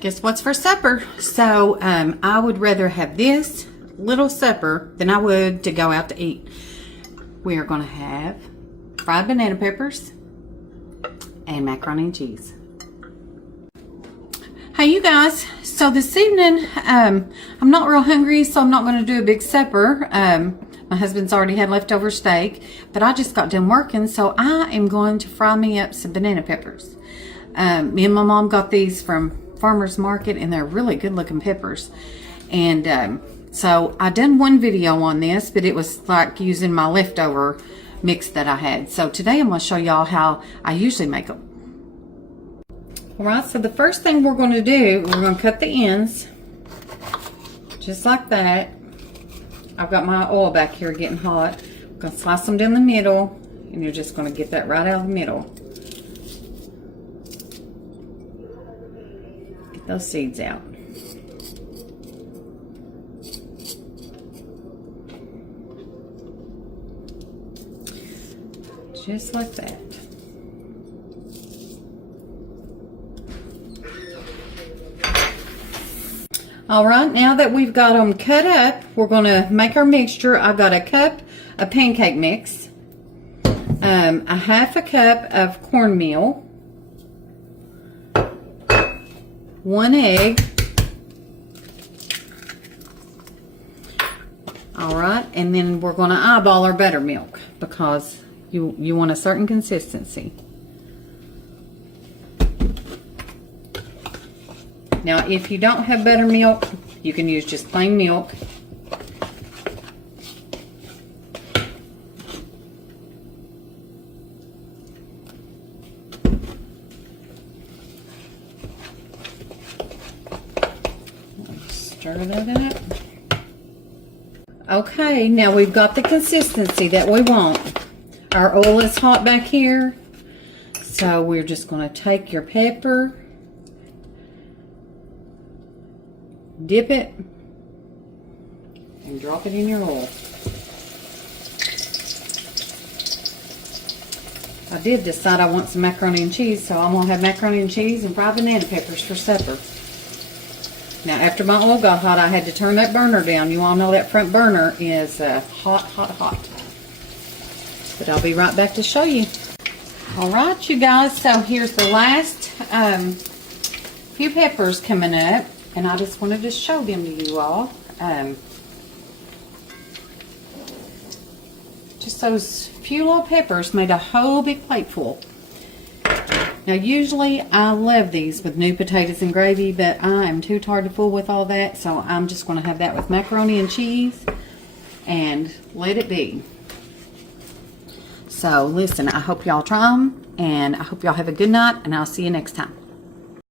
Guess what's for supper? So I would rather have this little supper than I would to go out to eat. We are going to have fried banana peppers and macaroni and cheese. Hey you guys, so this evening I'm not real hungry, so I'm not going to do a big supper. My husband's already had leftover steak, but I just got done working, so I am going to fry me up some banana peppers. Me and my mom got these from Farmer's Market, and they're really good looking peppers. And so I done one video on this, but it was like using my leftover mix that I had. So today I'm going to show y'all how I usually make them. Alright, so the first thing we're going to do, we're going to cut the ends just like that. I've got my oil back here getting hot. I'm going to slice them down the middle, and you're just going to get that right out of the middle. Get those seeds out. Just like that. All right, now that we've got them cut up, we're going to make our mixture. I've got a cup of pancake mix, a half a cup of cornmeal, 1 egg. All right, and then we're going to eyeball our buttermilk because you want a certain consistency. Now, if you don't have buttermilk, you can use just plain milk. Stir that up. Okay, now we've got the consistency that we want. Our oil is hot back here, so we're just going to take your pepper, dip it, and drop it in your oil. I did decide I want some macaroni and cheese, so I'm going to have macaroni and cheese and fried banana peppers for supper. Now, after my oil got hot, I had to turn that burner down. You all know that front burner is hot, hot, hot. But I'll be right back to show you. Alright, you guys, so here's the last few peppers coming up. And I just wanted to show them to you all. Just those few little peppers made a whole big plate full. Now usually I love these with new potatoes and gravy, but I am too tired to fool with all that, so I'm just going to have that with macaroni and cheese and let it be. So listen, I hope y'all try them, and I hope y'all have a good night, and I'll see you next time.